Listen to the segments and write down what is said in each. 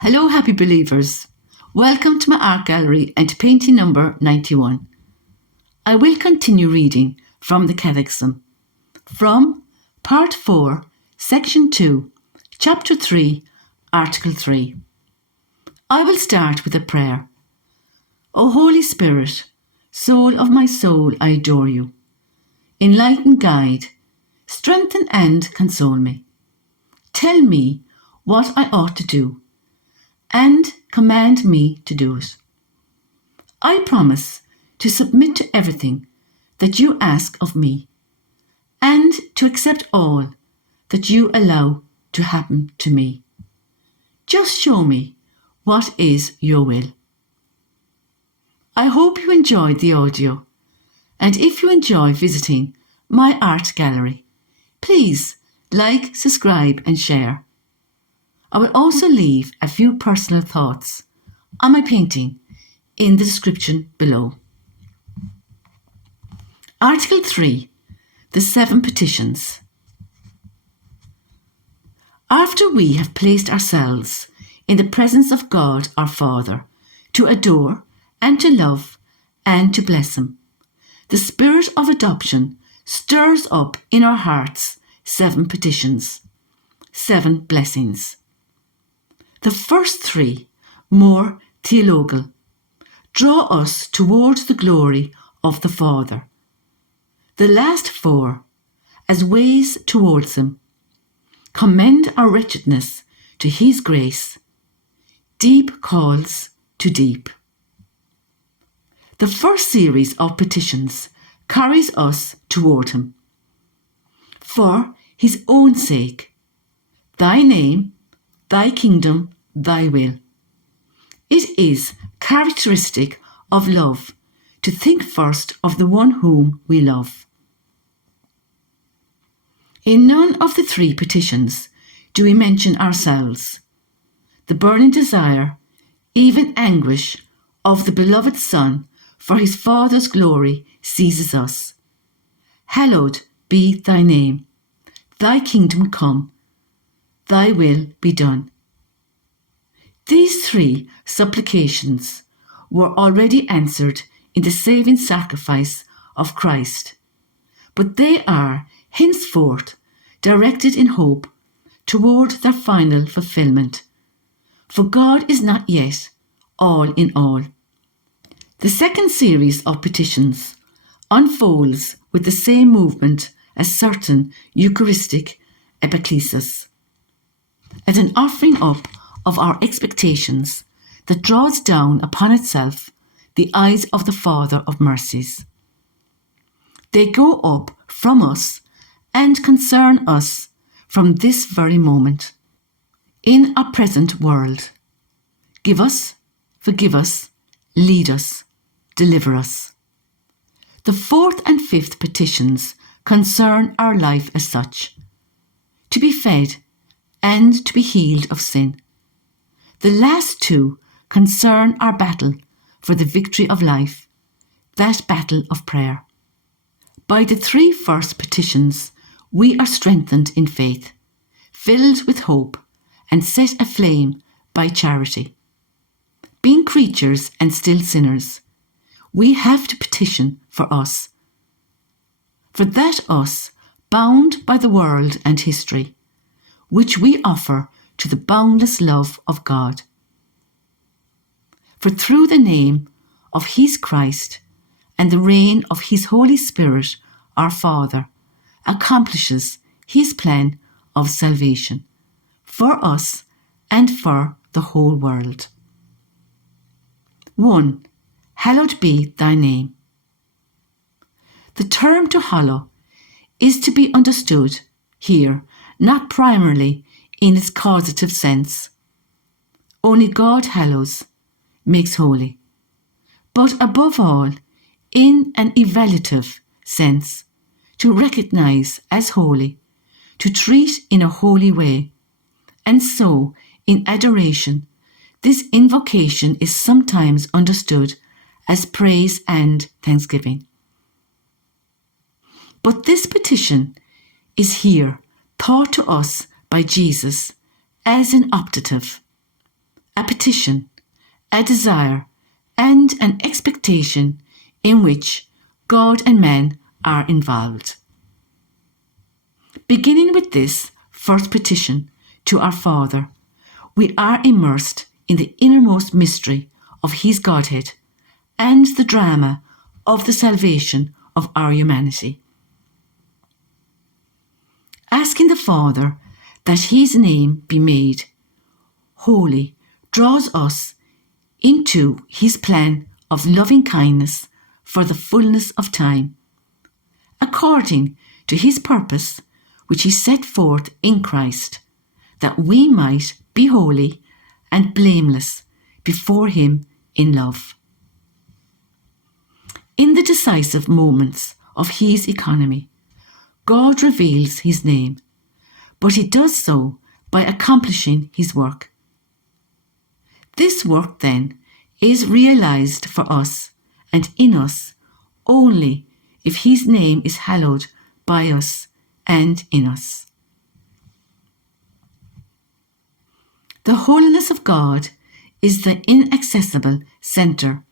Hello, happy believers. Welcome to my art gallery and to painting number 91. I will continue reading from the Catechism, from Part 4, Section 2, Chapter 3, Article 3. I will start with a prayer. O Holy Spirit, soul of my soul, I adore you. Enlighten, guide, strengthen and console me. Tell me what I ought to do, and command me to do it. I promise to submit to everything that you ask of me, and to accept all that you allow to happen to me. Just show me what is your will. I hope you enjoyed the audio, and if you enjoy visiting my art gallery, please like, subscribe and share. I will also leave a few personal thoughts on my painting in the description below. Article 3. The 7 Petitions. After we have placed ourselves in the presence of God our Father, to adore and to love and to bless Him, the Spirit of adoption stirs up in our hearts 7 petitions, 7 blessings. The first 3, more theologal, draw us towards the glory of the Father. The last 4, as ways towards Him, commend our wretchedness to His grace. Deep calls to deep. The first series of petitions carries us toward Him. For His own sake, Thy name, Thy kingdom, Thy will. It is characteristic of love to think first of the one whom we love. In none of the 3 petitions do we mention ourselves. The burning desire, even anguish, of the beloved Son for His Father's glory seizes us. Hallowed be Thy name. Thy kingdom come. Thy will be done. These 3 supplications were already answered in the saving sacrifice of Christ, but they are henceforth directed in hope toward their final fulfillment, for God is not yet all in all. The second series of petitions unfolds with the same movement as certain Eucharistic epiclesis, as an offering up of our expectations that draws down upon itself the eyes of the Father of mercies. They go up from us and concern us from this very moment, in our present world. Give us, forgive us, lead us, deliver us. The 4th and 5th petitions concern our life as such, to be fed and to be healed of sin. The last 2 concern our battle for the victory of life, that battle of prayer. By the 3 first petitions, we are strengthened in faith, filled with hope, and set aflame by charity. Being creatures and still sinners, we have to petition for us. For that us, bound by the world and history, which we offer to the boundless love of God. For through the name of His Christ and the reign of His Holy Spirit, our Father accomplishes His plan of salvation for us and for the whole world. 1. Hallowed be Thy name. The term to hallow is to be understood here not primarily in its causative sense. Only God hallows, makes holy, but above all in an evaluative sense, to recognize as holy, to treat in a holy way, and so in adoration this invocation is sometimes understood as praise and thanksgiving. But this petition is here taught to us by Jesus as an optative, a petition, a desire, and an expectation in which God and man are involved. Beginning with this first petition to our Father, we are immersed in the innermost mystery of His Godhead and the drama of the salvation of our humanity. Asking the Father that His name be made holy draws us into His plan of loving kindness for the fullness of time, according to His purpose which He set forth in Christ, that we might be holy and blameless before Him in love. In the decisive moments of His economy, God reveals His name, but He does so by accomplishing His work. This work, then, is realized for us and in us only if His name is hallowed by us and in us. The holiness of God is the inaccessible centre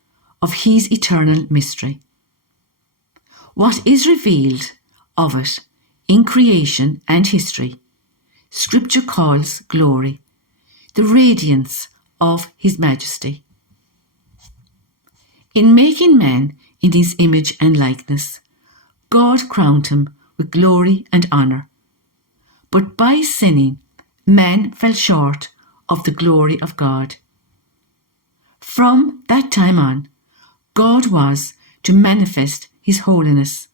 of His eternal mystery. What is revealed of it in creation and history, Scripture calls glory, the radiance of His majesty. In making man in His image and likeness, God crowned him with glory and honour. But by sinning, man fell short of the glory of God. From that time on, God was to manifest His holiness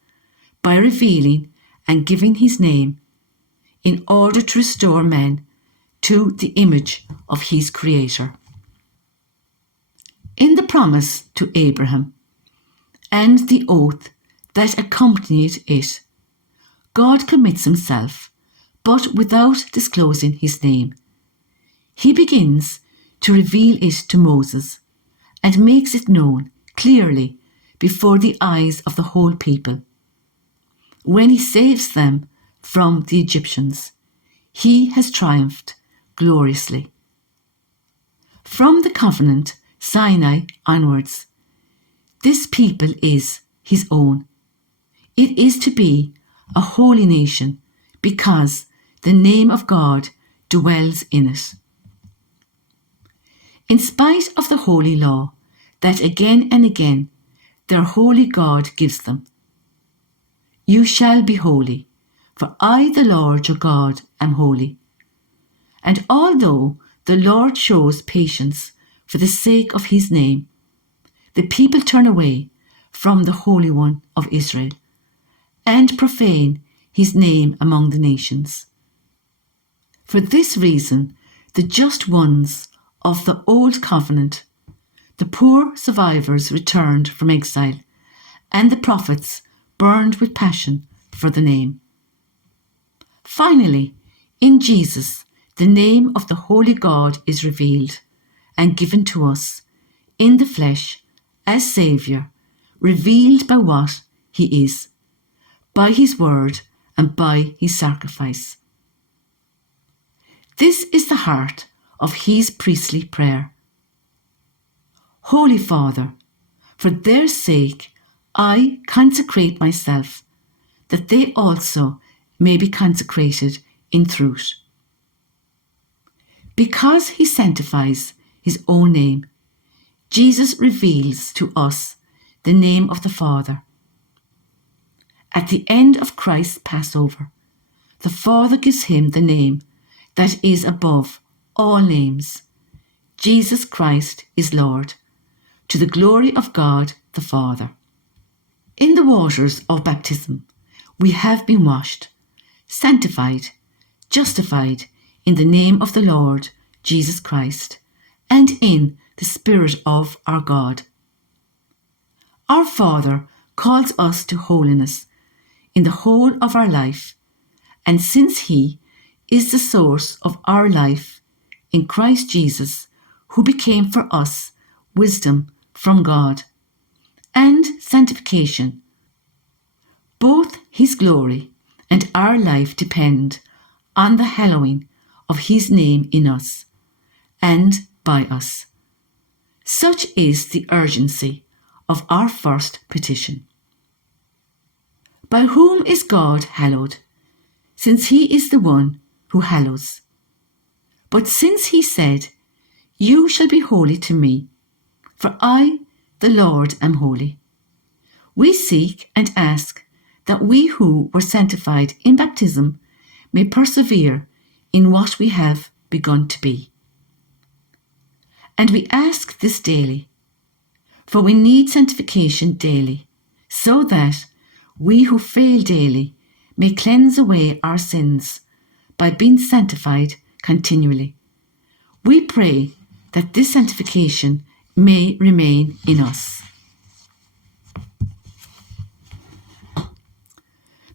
by revealing and giving His name in order to restore man to the image of His Creator. In the promise to Abraham and the oath that accompanied it, God commits Himself, but without disclosing His name. He begins to reveal it to Moses and makes it known clearly before the eyes of the whole people. When He saves them from the Egyptians, He has triumphed gloriously. From the covenant Sinai onwards, this people is His own. It is to be a holy nation because the name of God dwells in it. In spite of the holy law that again and again their holy God gives them, you shall be holy, for I, the Lord your God, am holy. And although the Lord shows patience for the sake of His name, the people turn away from the Holy One of Israel and profane His name among the nations. For this reason, the just ones of the old covenant, the poor survivors returned from exile, and the prophets burned with passion for the name. Finally, in Jesus, the name of the Holy God is revealed and given to us in the flesh as Saviour, revealed by what He is, by His word and by His sacrifice. This is the heart of His priestly prayer. Holy Father, for their sake I consecrate myself, that they also may be consecrated in truth. Because He sanctifies His own name, Jesus reveals to us the name of the Father. At the end of Christ's Passover, the Father gives Him the name that is above all names. Jesus Christ is Lord, to the glory of God the Father. In the waters of baptism, we have been washed, sanctified, justified in the name of the Lord Jesus Christ, and in the Spirit of our God. Our Father calls us to holiness in the whole of our life, and since He is the source of our life in Christ Jesus, who became for us wisdom from God and sanctification, both His glory and our life depend on the hallowing of His name in us and by us. Such is the urgency of our first petition. By whom is God hallowed, since he is the one who hallows? But since he said, "You shall be holy to me, for I, the Lord, am holy," we seek and ask that we who were sanctified in baptism may persevere in what we have begun to be. And we ask this daily, for we need sanctification daily, so that we who fail daily may cleanse away our sins by being sanctified continually. We pray that this sanctification may remain in us.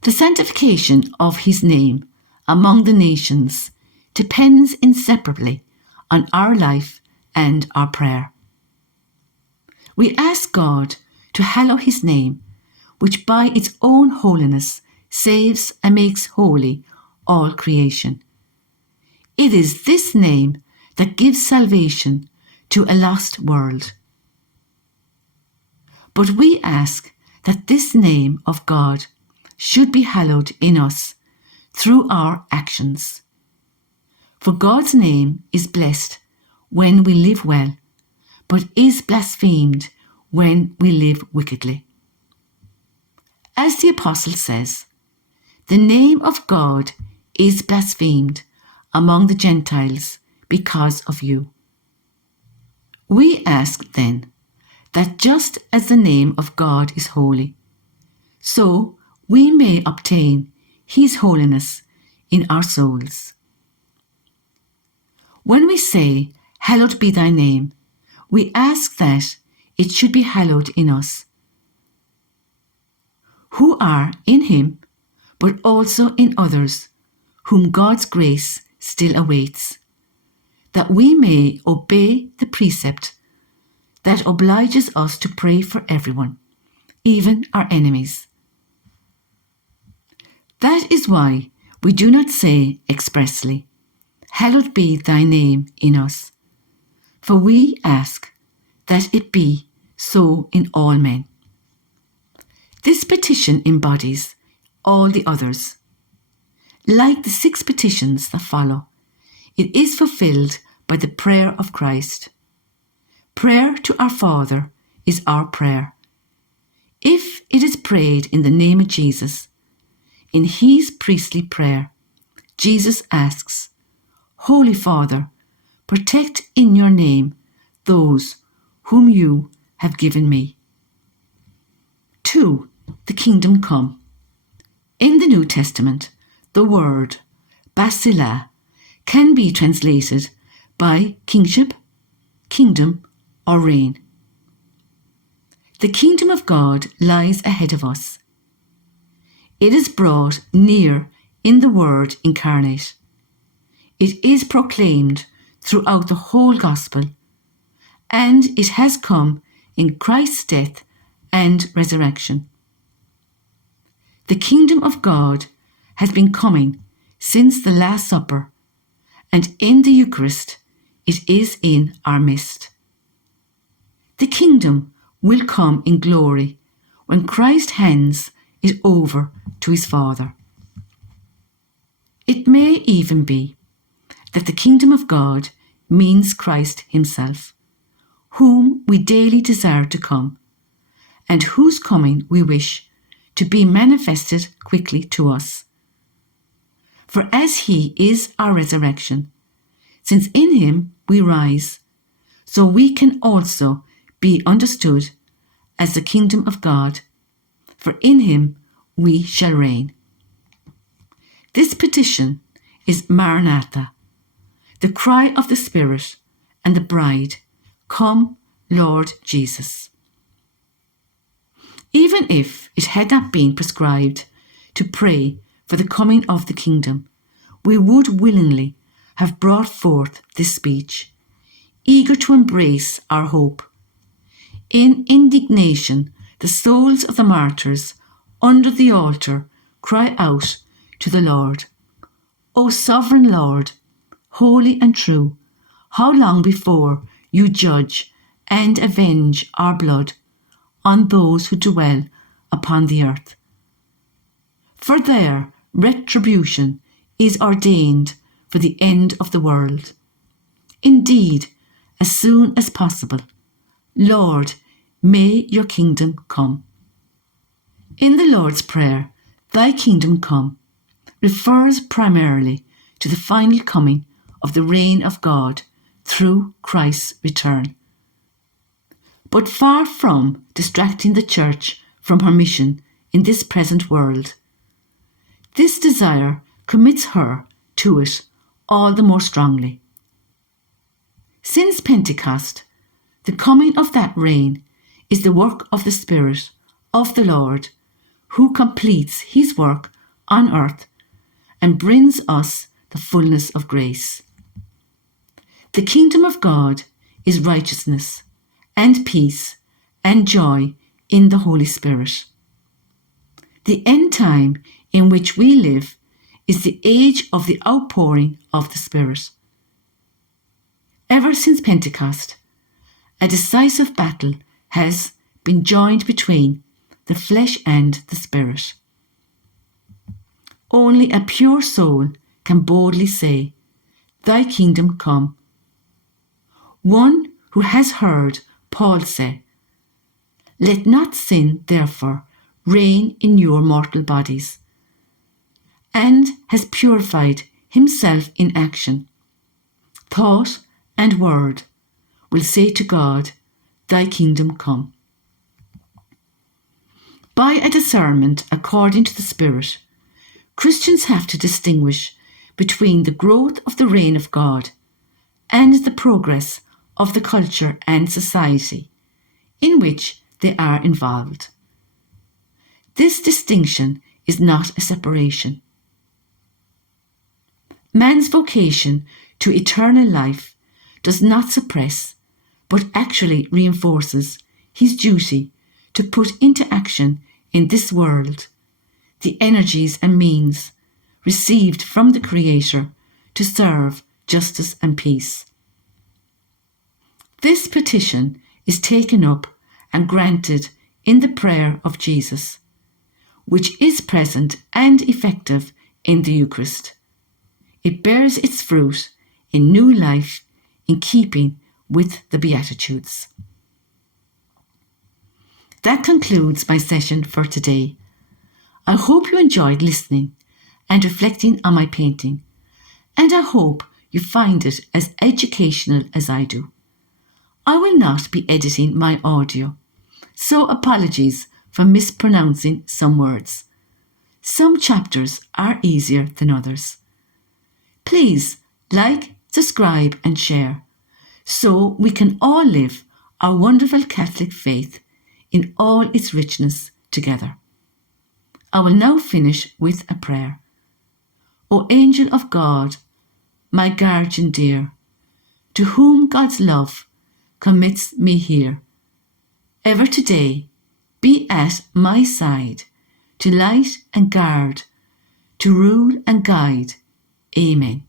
The sanctification of his name among the nations depends inseparably on our life and our prayer. We ask God to hallow his name, which by its own holiness saves and makes holy all creation. It is this name that gives salvation to a lost world. But we ask that this name of God should be hallowed in us through our actions. For God's name is blessed when we live well, but is blasphemed when we live wickedly. As the Apostle says, the name of God is blasphemed among the Gentiles because of you. We ask then that just as the name of God is holy, so we may obtain his holiness in our souls. When we say, "Hallowed be thy name," we ask that it should be hallowed in us, who are in him, but also in others, whom God's grace still awaits, that we may obey the precept that obliges us to pray for everyone, even our enemies. That is why we do not say expressly, "Hallowed be thy name" in us, for we ask that it be so in all men. This petition embodies all the others. Like the 6 petitions that follow, it is fulfilled by the prayer of Christ. Prayer to our Father is our prayer. If it is prayed in the name of Jesus, in his priestly prayer, Jesus asks, "Holy Father, protect in your name those whom you have given me." 2. The kingdom come. In the New Testament, the word basileia can be translated by kingship, kingdom, or reign. The kingdom of God lies ahead of us. It is brought near in the Word incarnate. It is proclaimed throughout the whole gospel, and it has come in Christ's death and resurrection. The kingdom of God has been coming since the Last Supper, and in the Eucharist it is in our midst. The kingdom will come in glory when Christ hands it over to his Father. It may even be that the kingdom of God means Christ himself, whom we daily desire to come, and whose coming we wish to be manifested quickly to us. For as he is our resurrection, since in him we rise, so we can also be understood as the kingdom of God, for in him we shall reign. This petition is Maranatha, the cry of the Spirit and the bride, "Come, Lord Jesus." Even if it had not been prescribed to pray for the coming of the kingdom, we would willingly have brought forth this speech, eager to embrace our hope. In indignation, the souls of the martyrs under the altar cry out to the Lord, "O sovereign Lord, holy and true, how long before you judge and avenge our blood on those who dwell upon the earth? For their retribution is ordained for the end of the world. Indeed, as soon as possible. Lord, may your kingdom come. In the Lord's Prayer, Thy kingdom come refers primarily to the final coming of the reign of God through Christ's return. But far from distracting the Church from her mission in this present world, this desire commits her to it all the more strongly. Since Pentecost, the coming of that reign is the work of the Spirit of the Lord, who completes his work on earth and brings us the fullness of grace. The kingdom of God is righteousness and peace and joy in the Holy Spirit. The end time in which we live is the age of the outpouring of the Spirit. Ever since Pentecost, a decisive battle has been joined between the flesh and the Spirit. Only a pure soul can boldly say, Thy kingdom come. One who has heard Paul say, Let not sin, therefore, reign in your mortal bodies, and has purified himself in action, thought and word, will say to God, Thy kingdom come. By a discernment according to the Spirit, Christians have to distinguish between the growth of the reign of God and the progress of the culture and society in which they are involved. This distinction is not a separation. Man's vocation to eternal life does not suppress, but actually reinforces his duty to put into action in this world the energies and means received from the Creator to serve justice and peace. This petition is taken up and granted in the prayer of Jesus, which is present and effective in the Eucharist. It bears its fruit in new life in keeping with the Beatitudes. That concludes my session for today. I hope you enjoyed listening and reflecting on my painting, and I hope you find it as educational as I do. I will not be editing my audio, so apologies for mispronouncing some words. Some chapters are easier than others. Please like, subscribe and share, so we can all live our wonderful Catholic faith in all its richness together. I will now finish with a prayer. O angel of God, my guardian dear, to whom God's love commits me here, ever today be at my side, to light and guard, to rule and guide. Amen.